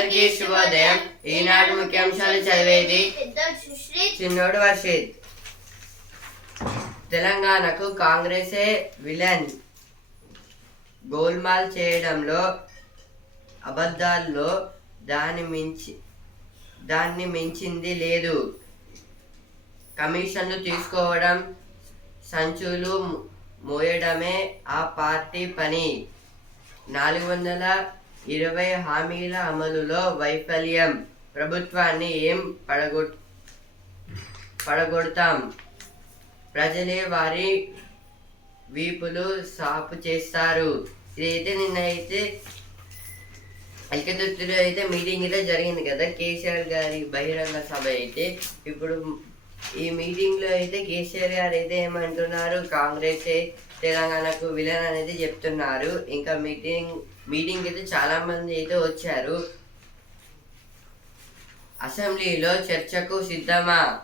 అందరికీ శుభోదయం. ఈనాడు ముఖ్యాంశాలు చదివేది చిన్నోడు వర్షిత్. తెలంగాణకు కాంగ్రెసే విలన్. గోల్మాల్ చేయడంలో అబద్ధాల్లో దాని మించి దాన్ని మించింది లేదు. కమిషన్లు తీసుకోవడం సంచులు మోయడమే ఆ పార్టీ పని. నాలుగు వందల ఇరవై హామీల అమలులో వైఫల్యం. ప్రభుత్వాన్ని ఏం పడగొట్ పడగొడతాం? ప్రజలే వారి వీపులు సాపు చేస్తారు. ఇదైతే నిన్న అయితే ఐక్యతృప్తిలో అయితే మీటింగ్ అయితే జరిగింది కదా. కేసీఆర్ గారి బహిరంగ సభ అయితే ఇప్పుడు ఈ మీటింగ్లో అయితే కేసీఆర్ గారు అయితే ఏమంటున్నారు కాంగ్రెస్ తెలంగాణకు విలన్ అనేది చెప్తున్నారు. ఇంకా మీటింగ్ మీటింగ్ అయితే చాలా మంది అయితే వచ్చారు. అసెంబ్లీలో చర్చకు సిద్ధమా?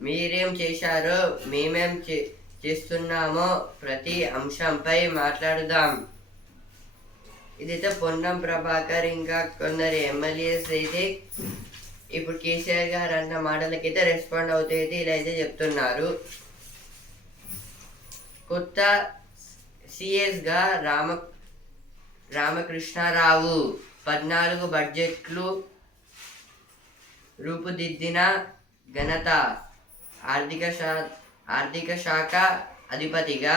మీరేం చేశారో మేమేం చే- చేస్తున్నామో ప్రతి అంశంపై మాట్లాడుదాం. ఇదైతే పొన్నం ప్రభాకర్ ఇంకా కొందరు ఎమ్మెల్యేస్ అయితే ఇప్పుడు కేసీఆర్ గారు అన్న మాటలకైతే రెస్పాండ్ అవుతూ ఇలా అయితే చెప్తున్నారు. కొత్త సిఎస్గా రామ రామకృష్ణారావు పద్నాలుగు బడ్జెట్లు రూపుదిద్దిన ఘనత ఆర్థిక శా ఆర్థిక శాఖ అధిపతిగా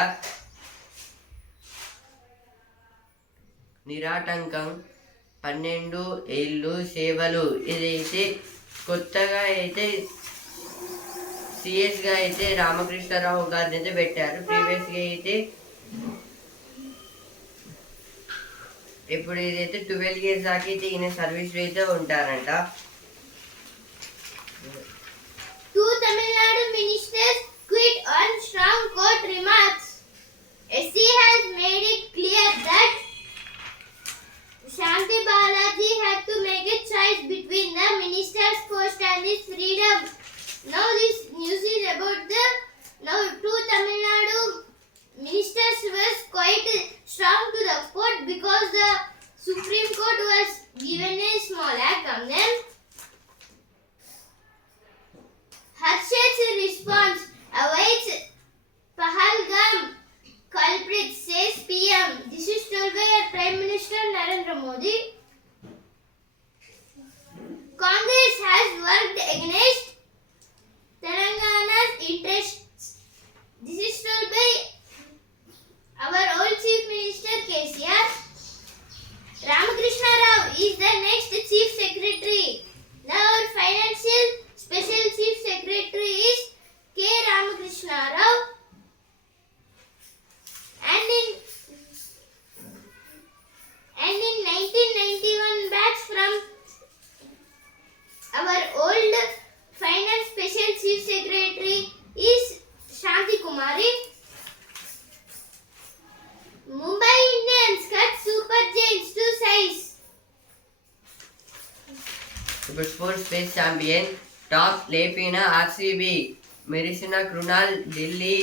నిరాటంకం పన్నెండు ఏళ్ళు సేవలు. ఇదైతే కొత్తగా అయితే సిఎస్గా అయితే రామకృష్ణారావు గారిని అయితే పెట్టారు. ప్రీవియస్గా అయితే ఇప్పుడు ఇదైతే ట్వెల్వ్ ఇయర్స్ దాకా అయితే ఈయన సర్వీస్ అయితే ఉంటారంట. Two Tamil Nadu ministers quit on strong court remarks SC has made it clear that Shanti Balaji had to make a choice between the minister's post and his freedom. Now this news is about the now two Tamil Nadu ministers was quite strong to the court because the Supreme Court was given a small act on them. ఇప్పుడు space champion top లేపిన RCB మెరిసిన Krunal Delhi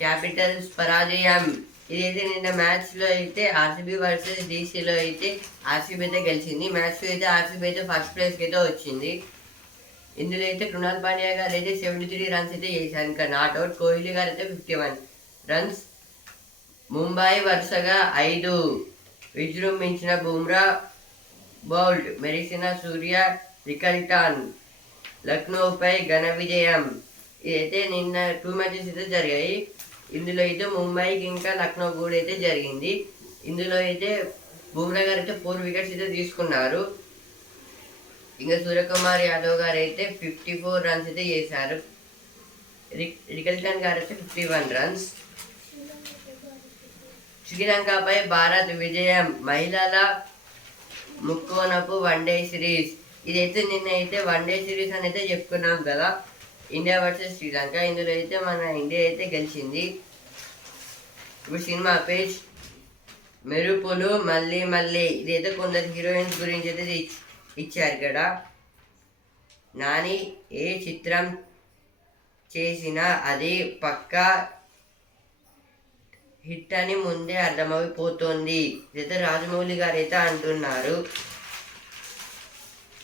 Capitals పరాజయం ఇదైతే నిన్న మ్యాచ్లో అయితే RCB versus డీసీలో అయితే RCB అయితే గెలిచింది. మ్యాచ్లో అయితే ఆర్సీబీ అయితే ఫస్ట్ ప్లేస్కి అయితే వచ్చింది. ఇందులో అయితే కృణాల్ పాండ్యా గారు అయితే సెవెంటీ త్రీ రన్స్ అయితే చేశారు. ఇంకా నాట్ అవుట్. కోహ్లీ గారు అయితే ఫిఫ్టీ వన్ రన్స్ ముంబై వరుసగా ఐదు. విజృంభించిన బుమ్రా బౌల్డ్. మెరిసిన సూర్య రికల్టాన్ లక్నోపై ఘన విజయం. ఇదైతే నిన్న టూ మ్యాచెస్ అయితే జరిగాయి. ఇందులో అయితే ముంబైకి ఇంకా లక్నో కూడా అయితే జరిగింది. ఇందులో అయితే బుమ్రా గారు అయితే ఫోర్ వికెట్స్ అయితే తీసుకున్నారు. ఇంకా సూర్యకుమార్ యాదవ్ గారు అయితే ఫిఫ్టీ ఫోర్ రన్స్ అయితే చేశారు. రిక్ రికల్టన్ గారు అయితే ఫిఫ్టీ వన్ రన్స్ శ్రీలంకపై భారత్ విజయం. మహిళల ముక్కోనపు వన్డే సిరీస్. ఇదైతే నిన్న అయితే వన్డే సిరీస్ అని అయితే చెప్పుకున్నాం కదా. India versus Sri Lanka. ఇందులో అయితే మన ఇండియా అయితే గెలిచింది. ఇప్పుడు సినిమా పేజ్ మెరుపులు మళ్ళీ మళ్ళీ. ఇదైతే కొందరు హీరోయిన్స్ గురించి అయితే ఇచ్చారు ఇక్కడ నాని ఏ చిత్రం చేసినా అది పక్కా హిట్ అని ముందే అర్థమైపోతుంది ఇదైతే రాజమౌళి గారు అయితే అంటున్నారు.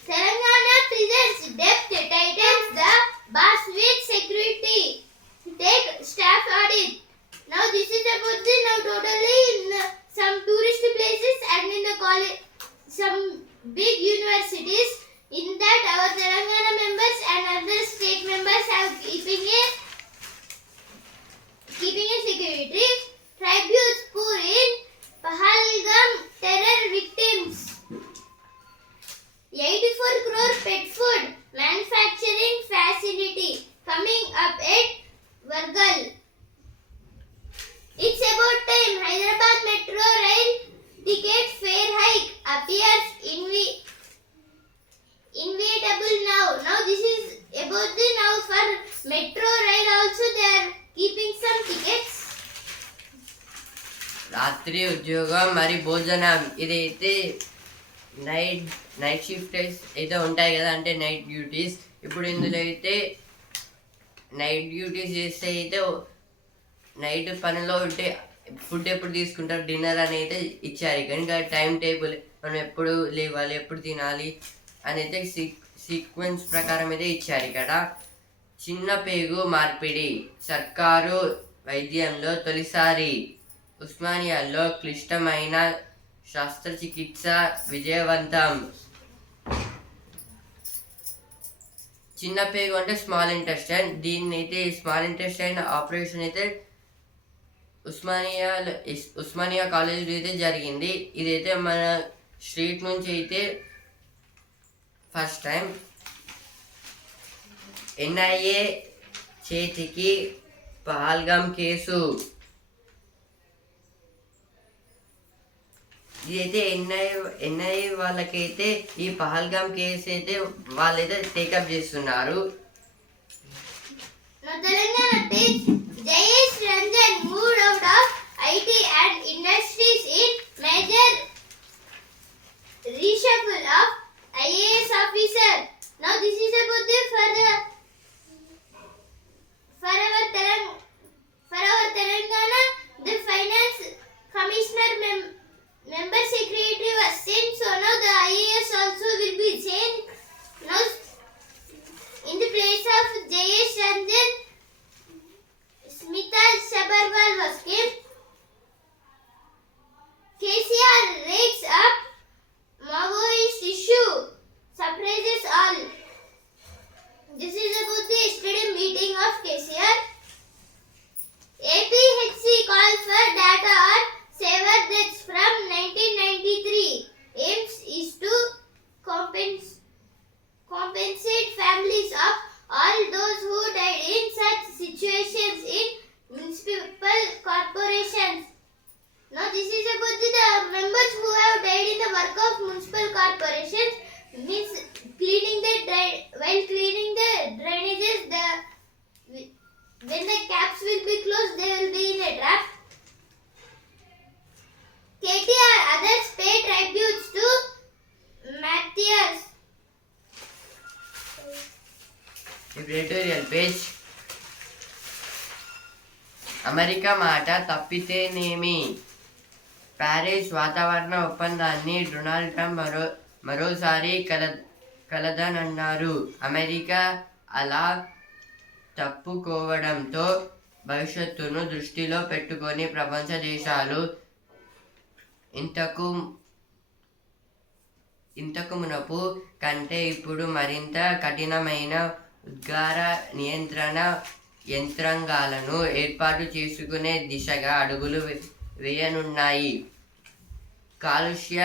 Telangana presents debt tightens the bus with security. Take staff audit. Now this is about the now totally in some tourist places and in the college, some big universities. In that our Telangana members and other state members are keeping a keeping a security. Tributes poor in Pahalgam terror victims. 84 crore pet food manufacturing facility coming up at Vargal. It's about time Hyderabad Metro Rail ticket fare hike appears invi- inevitable now. Now this is about the now for Metro Rail also they are keeping some tickets. రాత్రి ఉద్యోగం మరి భోజనం ఇదైతే night night shift అయితే ఉంటాయి కదా అంటే night duties ఇప్పుడు ఇందులో అయితే నైట్ డ్యూటీస్ చేస్తే అయితే నైట్ పనిలో ఉంటే ఫుడ్ ఎప్పుడు తీసుకుంటారు? డిన్నర్ అని అయితే ఇచ్చారు. కనుక టైం టేబుల్ మనం ఎప్పుడు లేవాలి ఎప్పుడు తినాలి అని అయితే సీక్వెన్స్ ప్రకారం అయితే ఇచ్చారు ఇక్కడ. చిన్న పేగు మార్పిడి. సర్కారు వైద్యంలో తొలిసారి ఉస్మానియాలో క్లిష్టమైన శస్త్రచికిత్స విజయవంతం. చిన్న పేగు అంటే స్మాల్ ఇంటెస్టైన్. దీన్ని అయితే స్మాల్ ఇంటెస్టైన్ ఆపరేషన్ అయితే ఉస్మానియా ఉస్మానియా కాలేజీలో అయితే జరిగింది. ఇదైతే మన స్ట్రీట్ నుంచి అయితే ఫస్ట్ టైం. ఎన్ఐఏ చేతికి పహల్గామ్ కేసు. ఇదైతే ఎన్ఐ ఎన్ఐ వాళ్ళకైతే ఈ పహల్గామ్ కేసు అయితే వాళ్ళైతే టేకప్ చేస్తున్నారు Now Telangana page Jayesh Ranjan moved out of IT and industries in major reshuffle of IAS officer. Now this is about the for the for our Telang for our Telangana the finance commissioner mem- member secretary was changed so now the IAS also will be changed. Now in the place of Jayesh Ranjan, Smita Sabarwal was kept. KCR rakes up America మాట తప్పితేనేమి? Paris వాతావరణ ఒప్పందాన్ని Donald Trump మరో మరోసారి కల కలదనన్నారు. America అలా తప్పుకోవడంతో భవిష్యత్తును దృష్టిలో పెట్టుకొని ప్రపంచ దేశాలు ఇంతకు ఇంతకు మునపు కంటే ఇప్పుడు మరింత కఠినమైన ఉద్గార నియంత్రణ యంత్రాంగాలను ఏర్పాటు చేసుకునే దిశగా అడుగులు వేయనున్నాయి. కాలుష్య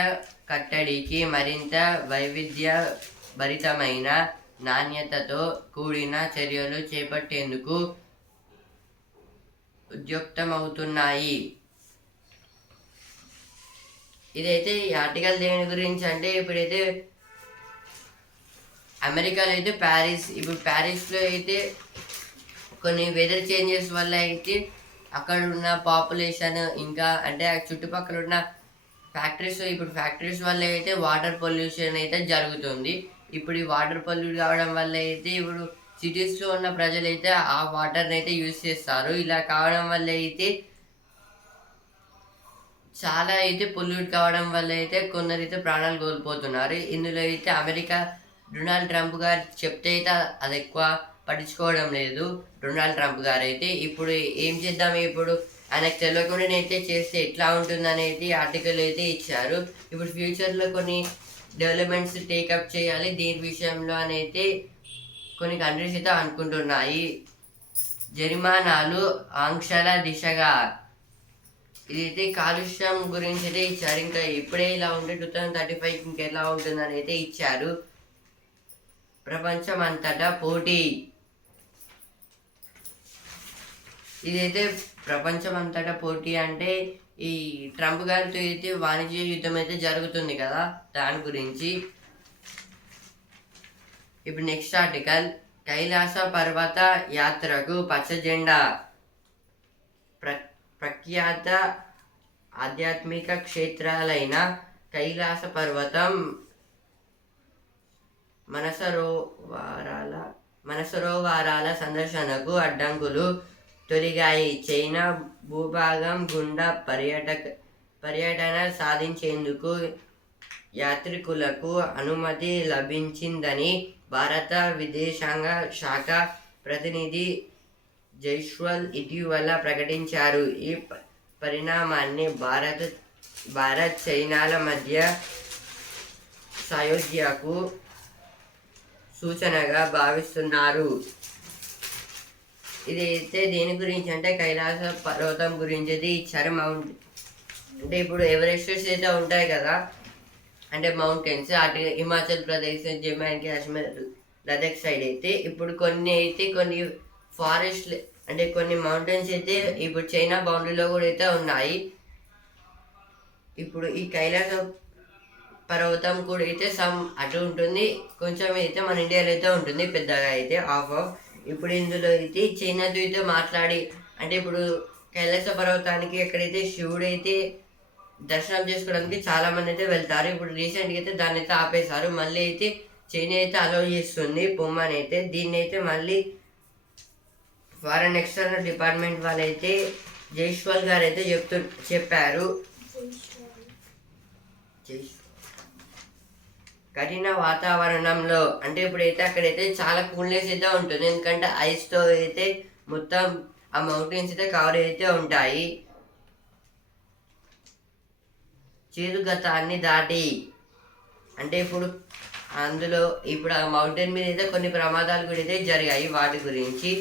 కట్టడికి మరింత వైవిధ్య భరితమైన నాణ్యతతో కూడిన చర్యలు చేపట్టేందుకు ఉద్యుక్తమవుతున్నాయి. ఇదైతే ఈ ఆర్టికల్ దేని గురించి అంటే ఇప్పుడైతే అమెరికాలో అయితే ప్యారిస్ ఇప్పుడు ప్యారిస్లో అయితే కొన్ని వెదర్ చేంజెస్ వల్ల అయితే అక్కడ ఉన్న పాపులేషన్ ఇంకా అంటే చుట్టుపక్కల ఉన్న ఫ్యాక్టరీస్ ఇప్పుడు ఫ్యాక్టరీస్ వల్ల అయితే వాటర్ పొల్యూషన్ అయితే జరుగుతుంది. ఇప్పుడు ఈ వాటర్ పొల్యూట్ కావడం వల్ల అయితే ఇప్పుడు సిటీస్లో ఉన్న ప్రజలు అయితే ఆ వాటర్ని అయితే యూజ్ చేస్తారు. ఇలా కావడం వల్ల అయితే చాలా అయితే పొల్యూట్ కావడం వల్ల అయితే కొందరైతే ప్రాణాలు కోల్పోతున్నారు. ఇందులో అయితే అమెరికా డొనాల్డ్ ట్రంప్ గారు చెప్తే అయితే అది ఎక్కువ పట్టించుకోవడం లేదు. డొనాల్డ్ ట్రంప్ గారు అయితే ఇప్పుడు ఏం చేద్దాం ఇప్పుడు? ఆయనకు తెలియకుండానైతే చేస్తే ఎట్లా ఉంటుందనేది ఆర్టికల్ అయితే ఇచ్చారు. ఇప్పుడు ఫ్యూచర్లో కొన్ని డెవలప్మెంట్స్ టేకప్ చేయాలి. దీని విషయంలో అయితే కొన్ని కంట్రీస్ అయితే అనుకుంటున్నాయి. జరిమానాలు ఆంక్షల దిశగా. ఇదైతే కాలుష్యం గురించి అయితే ఇచ్చారు. ఇంకా ఇప్పుడే ఇలా ఉంటే టూ థౌజండ్ థర్టీ ఫైవ్ ఇంకెలా ఉంటుందని అయితే ఇచ్చారు. ప్రపంచం అంతటా పోటీ. ఇదైతే ప్రపంచం అంతటా పోటీ అంటే ఈ ట్రంప్ గారితో అయితే వాణిజ్య యుద్ధం అయితే జరుగుతుంది కదా దాని గురించి. ఇప్పుడు నెక్స్ట్ ఆర్టికల్. కైలాస పర్వత యాత్రకు పచ్చ జెండా. ప్ర ప్రఖ్యాత ఆధ్యాత్మిక క్షేత్రాలైన కైలాస పర్వతం మనసరోవారాల మనసరోవారాల సందర్శనకు అడ్డంకులు తొలిగాయి. చైనా భూభాగం గుండా పర్యాటక పర్యటన సాధించేందుకు యాత్రికులకు అనుమతి లభించిందని భారత విదేశాంగ శాఖ ప్రతినిధి జైష్వల్ ఇటీవల ప్రకటించారు. ఈ పరిణామాన్ని భారత్ భారత్ చైనాల మధ్య సయోధ్యకు సూచనగా భావిస్తున్నారు. ఇది అయితే దేని గురించి అంటే కైలాస పర్వతం గురించి అయితే ఇచ్చారు మౌంట్ అంటే ఇప్పుడు ఎవరెస్టర్స్ అయితే ఉంటాయి కదా అంటే మౌంటైన్స్ అటు హిమాచల్ ప్రదేశ్ జమ్మూ అండ్ కాశ్మీర్ లదాఖ్ సైడ్ అయితే ఇప్పుడు కొన్ని అయితే కొన్ని ఫారెస్ట్ అంటే కొన్ని మౌంటైన్స్ అయితే ఇప్పుడు చైనా బౌండరీలో కూడా అయితే ఉన్నాయి. ఇప్పుడు ఈ కైలాస పర్వతం కూడా అయితే సమ్ అటు ఉంటుంది కొంచెం అయితే మన ఇండియాలో అయితే ఉంటుంది పెద్దగా అయితే ఆఫ్ ఆఫ్. ఇప్పుడు ఇందులో అయితే చైనాతో అయితే మాట్లాడి అంటే ఇప్పుడు కైలాస పర్వతానికి ఎక్కడైతే శివుడు అయితే దర్శనం చేసుకోవడానికి చాలా మంది అయితే వెళ్తారు. ఇప్పుడు రీసెంట్గా అయితే దాన్ని అయితే ఆపేశారు. మళ్ళీ అయితే చైనా అయితే అలౌ చేస్తుంది. పొమ్మని అయితే దీన్ని అయితే మళ్ళీ ఫారెన్ ఎక్స్టర్నల్ డిపార్ట్మెంట్ వాళ్ళైతే జైష్వాల్ గారు అయితే చెప్తూ చెప్పారు. జైష్వాల్. కఠిన వాతావరణంలో అంటే ఇప్పుడైతే అక్కడైతే చాలా కూల్నెస్ అయితే ఉంటుంది. ఎందుకంటే ఐస్తో అయితే మొత్తం ఆ మౌంటైన్స్ అయితే కవర్ అయితే ఉంటాయి. చేదు గతాన్ని దాటి అంటే ఇప్పుడు అందులో ఇప్పుడు ఆ మౌంటైన్ మీద అయితే కొన్ని ప్రమాదాలు కూడా అయితే జరిగాయి వాటి గురించి.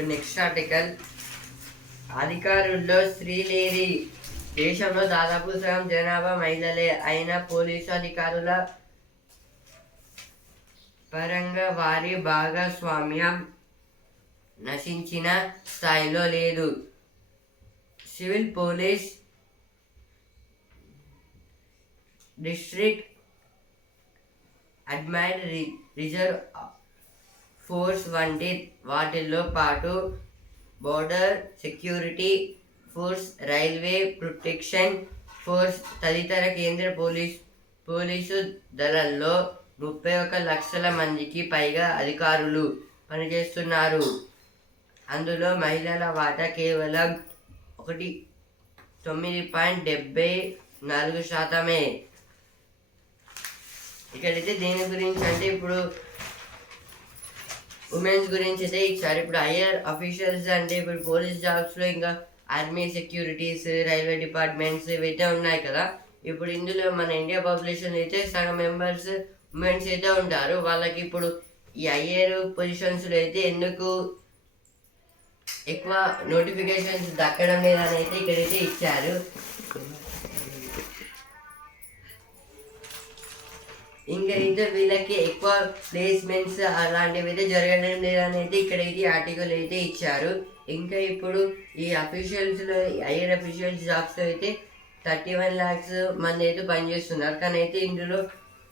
ఇప్పుడు నెక్స్ట్ ఆర్టికల్ అధికారుల్లో స్త్రీలేరి దేశంలో దాదాపు సగం జనాభా మహిళలే అయిన పోలీసు అధికారుల పరంగా వారి భాగస్వామ్యం నశించిన స్థాయిలో లేదు. సివిల్ పోలీస్ డిస్ట్రిక్ట్ అడ్మైర్ రిజర్వ్ ఫోర్స్ వంటి వాటిల్లో పాటు border security force railway protection force తదితర కేంద్ర పోలీస్ పోలీసు దళాల్లో ముప్పై ఒక లక్షల మందికి పైగా అధికారులు పనిచేస్తున్నారు. అందులో మహిళల వాటా కేవలం ఒకటి తొమ్మిది పాయింట్ డెబ్బై నాలుగు శాతమే. ఇక్కడైతే దేని గురించి అంటే ఇప్పుడు ఉమెన్స్ గురించి అయితే ఇచ్చారు ఇప్పుడు హయ్యర్ అఫీషియల్స్ అంటే ఇప్పుడు పోలీస్ జాబ్స్లో ఇంకా ఆర్మీ సెక్యూరిటీస్ రైల్వే డిపార్ట్మెంట్స్ ఇవైతే ఉన్నాయి కదా. ఇప్పుడు ఇందులో మన ఇండియా పాపులేషన్ అయితే సగం మెంబర్స్ ఉమెన్స్ అయితే ఉంటారు. వాళ్ళకి ఇప్పుడు ఈ హయ్యర్ పొజిషన్స్లో అయితే ఎందుకు ఎక్కువ నోటిఫికేషన్స్ దక్కడం లేదని అయితే ఇక్కడైతే ఇచ్చారు. ఇంకా అయితే వీళ్ళకి ఎక్కువ ప్లేస్మెంట్స్ అలాంటివి అయితే జరగడం లేదని అయితే ఇక్కడైతే ఆర్టికల్ అయితే ఇచ్చారు. ఇంకా ఇప్పుడు ఈ అఫీషియల్స్లో హైయర్ అఫీషియల్స్ జాబ్స్లో అయితే థర్టీ వన్ ల్యాక్స్ మంది అయితే పనిచేస్తున్నారు కానీ అయితే ఇందులో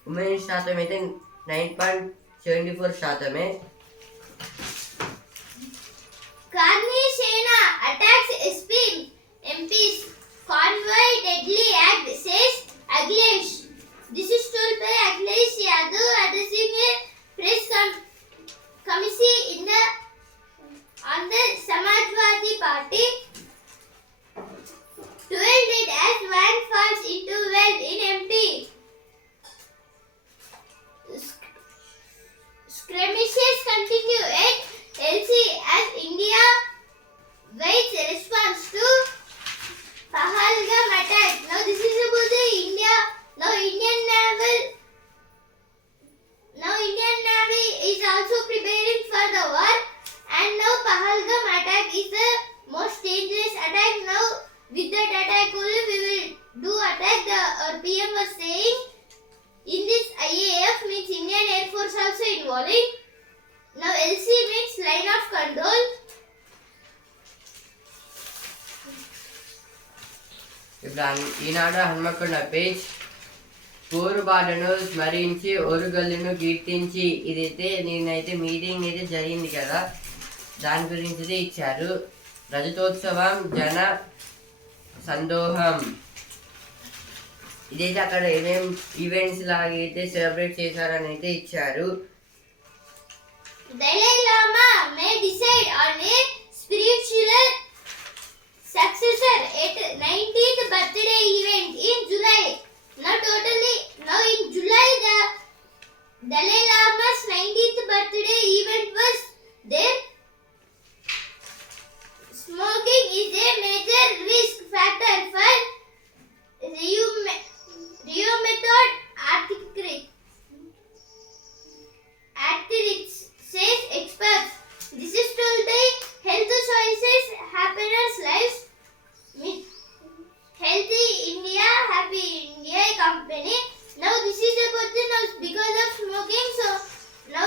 ఉమెన్ శాతం అయితే నైన్ పాయింట్ సెవెంటీ ఫోర్ శాతమే. Karni Sena attacks SP MP's convoy deadly act, says Is told by Akhilesh Yadav addressing a press com- committee in the on the Samajwadi Party. Twelve dead as one falls into well in MP. Skirmishes continue Eenadu Hanamkonda page. పోరుబాటను స్మరించి ఒరుగల్లును కీర్తించి ఇదైతే నేనైతే meeting అయితే జరిగింది కదా. దాని గురించి ఇచ్చారు. రజతోత్సవం జన సందోహం. ఇదైతే అక్కడ ఏమేం ఈవెంట్స్ లాగా అయితే సెలబ్రేట్ చేశారని అయితే ఇచ్చారు. Dalai Lama may decide on a spiritual successor at 19th birthday event in July. Now totally, now in July the Dalai Lama's 19th birthday event was there. Smoking is a major risk factor for rheumatoid arthritis. Says experts. This is told by Health Choices Happiness Lives. Healthy India, Happy India company. Now this is about the because of smoking. So now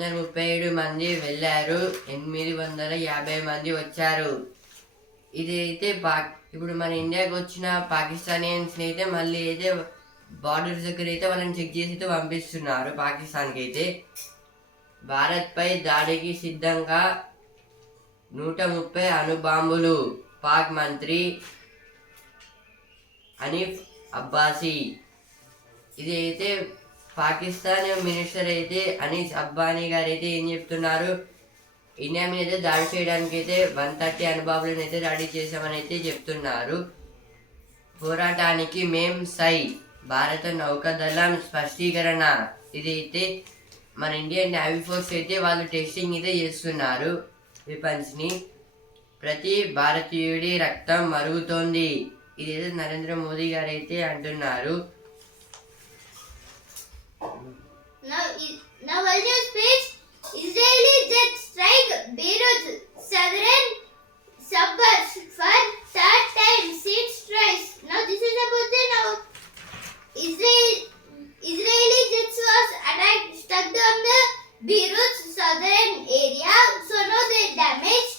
వందల ముప్పై ఏడు మంది వెళ్ళారు. ఎనిమిది వందల యాభై మంది వచ్చారు. ఇది అయితే పా ఇప్పుడు మన ఇండియాకి వచ్చిన పాకిస్తానియన్స్ని అయితే మళ్ళీ అయితే బార్డర్స్ దగ్గర అయితే వాళ్ళని చెక్ చేసి అయితే పంపిస్తున్నారు పాకిస్తాన్కి అయితే భారత్పై దాడికి సిద్ధంగా నూట ముప్పై అణుబాంబులు పాక్ మంత్రి అనీఫ్ అబ్బాసీ. ఇది అయితే పాకిస్తాన్ మినిస్టర్ అయితే అనీస్ అబ్బానీ గారు అయితే ఏం చెప్తున్నారు? ఇండియా మీద అయితే దాడి చేయడానికి అయితే వన్ థర్టీ అనుభవాలను అయితే రెడీ చేశామని అయితే చెప్తున్నారు. పోరాటానికి మేం సై భారత నౌకాదళం స్పష్టీకరణ. ఇది అయితే మన ఇండియన్ నేవీ ఫోర్స్ అయితే వాళ్ళు టెస్టింగ్ అయితే చేస్తున్నారు. వెపన్స్ని ప్రతి భారతీయుడి రక్తం మరుగుతోంది. ఇదైతే నరేంద్ర మోదీ గారు అయితే అంటున్నారు. Now, now Algiers page Israeli jet strike Beirut southern suburbs for third time since strikes. Now this is about the now Israel Israeli jets was attacked stuck on the Beirut southern area. So now they damaged.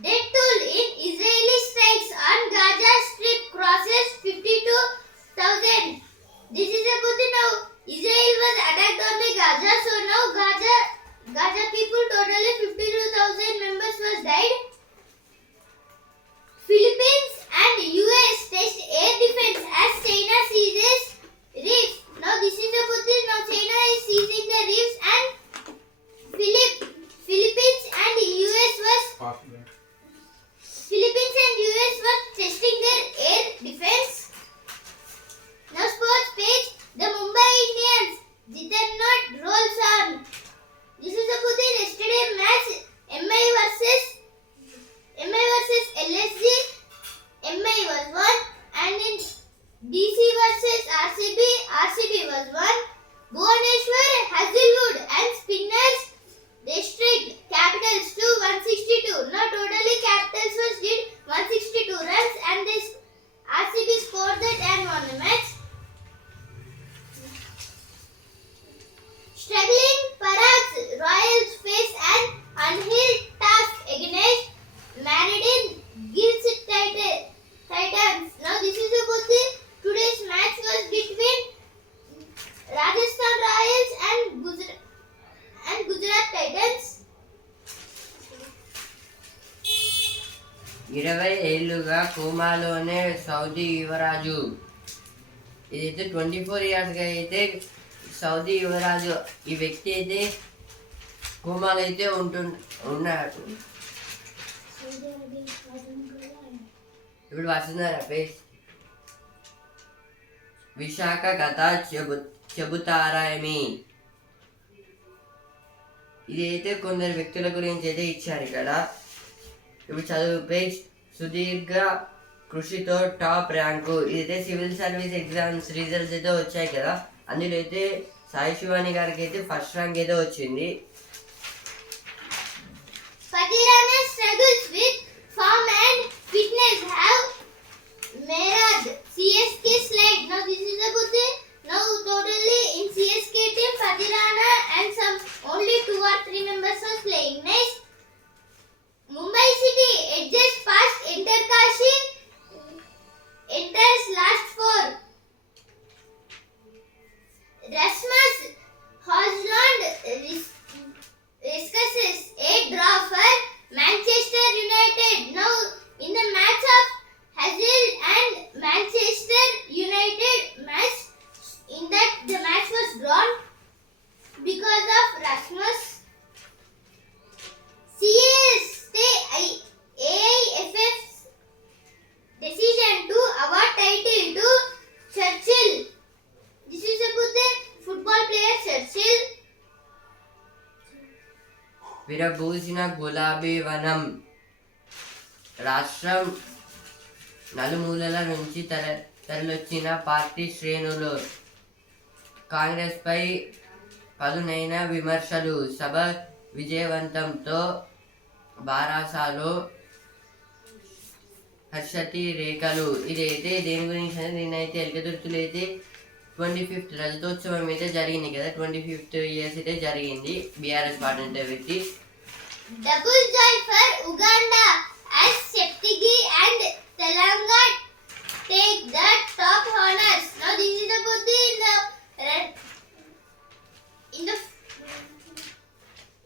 Death toll in Israeli strikes on Gaza Strip crosses 52,000. This is about the now. Israel was attacked on the Gaza, so now Gaza, Gaza people, totally 52,000 members was died. Struggling Parag's Royals face an unhealed task against Maridin Gills Titan- Titans. Now this is about the today's match was between Rajasthan Royals and Gujarat and Gujarat Titans. ఇరవై ఏళ్ళుగా కోమాలోనే Saudi యువరాజు ఇదైతే twenty four ఇయర్స్గా అయితే Saudi యువరాజు ఈ వ్యక్తి అయితే కోమాలో అయితే ఉంటు ఉన్నాడు. ఇప్పుడు వస్తున్నారా పేస్ విశాఖ కథ చెబు చెబుతారాయమి ఇదైతే కొందరు వ్యక్తుల గురించి అయితే ఇచ్చారు ఇక్కడ. ఇప్పుడు చదువు పేజ్ సుదీర్ఘ కృషితో టాప్ ర్యాంకు. ఇదైతే సివిల్ సర్వీస్ ఎగ్జామ్స్ రిజల్ట్స్ అయితే వచ్చాయి కదా. అందులో అయితే సాయి శివాణి గారికి అయితే ఫస్ట్ ర్యాంక్ అయితే వచ్చింది. Last four. Rasmus Hosland discusses a draw for Manchester United. Now, in the match of Hazel and Manchester United match, విరబూసిన గులాబీ వనం. రాష్ట్రం నలుమూలల నుంచి తర తరలొచ్చిన పార్టీ శ్రేణులు. కాంగ్రెస్పై పదునైన విమర్శలు. సభ విజయవంతంతో బారాసాలో హర్షతి రేఖలు. ఇదైతే దేని గురించి అంటే నేనైతే ఎలకదుర్తులు అయితే ట్వంటీ ఫిఫ్త్ రజతోత్సవం అయితే జరిగింది కదా. ట్వంటీ ఫిఫ్త్ ఇయర్స్ అయితే జరిగింది. బీఆర్ఎస్ పార్టీ అంటే Double joy for Uganda as Septigi and Telangana take the top honors. Now this is the in the in the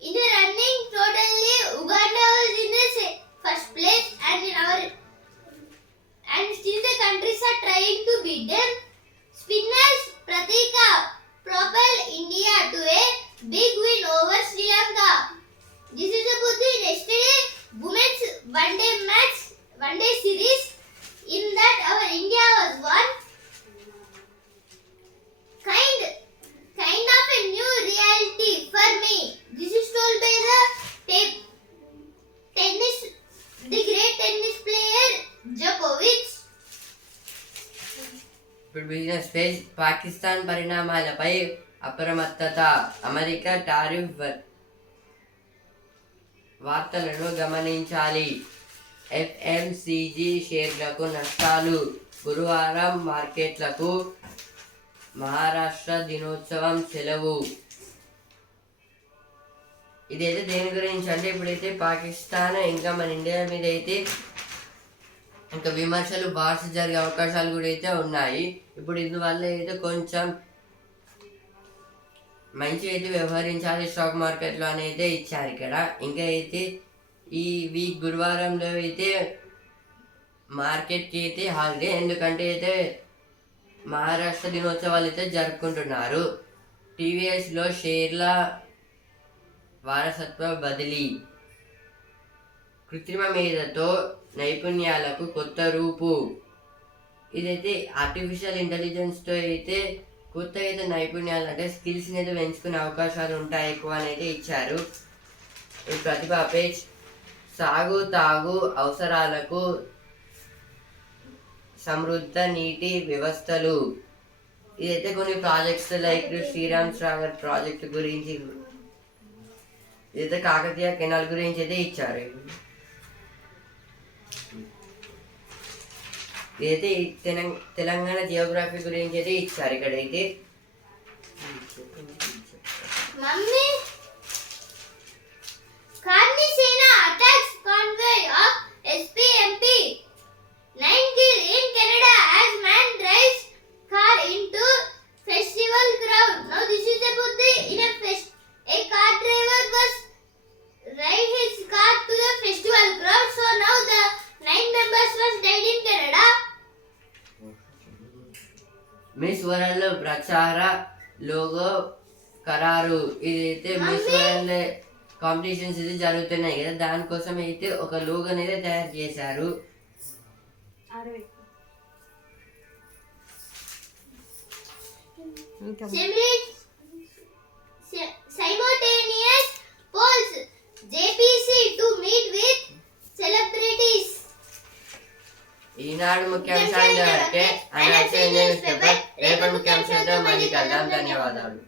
in the running totally Uganda was in the first place and in our and still the countries are trying to beat them. Spinners Pratika propel India to a big win over Sri Lanka. This is about the yesterday women's one day match, one day series. In that our India was won. Kind, kind of a new reality for me. This is told by the tape, tennis, the great tennis player Djokovic. ఇప్పుడు business page Pakistan పరిణామాలపై అప్రమత్తత America tariff వ- వార్తలను గమనించాలి. FMCG షేర్లకు నష్టాలు. గురువారం మార్కెట్లకు మహారాష్ట్ర దినోత్సవం సెలవు. ఇదైతే దేని గురించి అంటే ఇప్పుడైతే పాకిస్తాన్ ఇంకా మన ఇండియా మీద అయితే ఇంకా విమర్శలు బార్స్ జరిగే అవకాశాలు కూడా అయితే ఉన్నాయి. ఇప్పుడు ఇందువల్ల అయితే కొంచెం మంచి అయితే వ్యవహరించాలి స్టాక్ మార్కెట్లో అని అయితే ఇచ్చారు ఇక్కడ. ఇంకా అయితే ఈ వీక్ గురువారంలో అయితే మార్కెట్కి అయితే హాలిడే ఎందుకంటే అయితే మహారాష్ట్ర దినోత్సవాలు అయితే జరుపుకుంటున్నారు. టీవీఎస్లో షేర్ల వారసత్వ బదిలీ. కృత్రిమ మేధతో నైపుణ్యాలకు కొత్త రూపు. ఇదైతే ఆర్టిఫిషియల్ ఇంటెలిజెన్స్తో అయితే కొత్త అయితే నైపుణ్యాలు అంటే స్కిల్స్ని అయితే పెంచుకునే అవకాశాలు ఉంటాయి ఎక్కువ అని అయితే ఇచ్చారు. ఈ ప్రతిభ పేజ్ సాగు తాగు అవసరాలకు సమృద్ధ నీటి వ్యవస్థలు. ఇదైతే కొన్ని projects like Sriram Sagar project గురించి ఇదైతే కాకతీయ కెనాల్ గురించి అయితే ఇచ్చారు. ఇదైతే తెలంగాణ జియోగ్రఫీ గురించి అయితే ఇచ్చారు ఇక్కడైతే. మమ్మీ! కాంపిటీషన్స్ అయితే జరుగుతున్నాయి కదా దానికోసం అయితే ఒక లోగో అనేది తయారు చేశారు Simulate si- simultaneous polls JPC to meet with celebrities. ఈనాడు ముఖ్యాంశాలు అంటే ఆయన న్యూస్ పేపర్ రేపటి ముఖ్యాంశాలతో మళ్ళీ కలుద్దాం ధన్యవాదాలు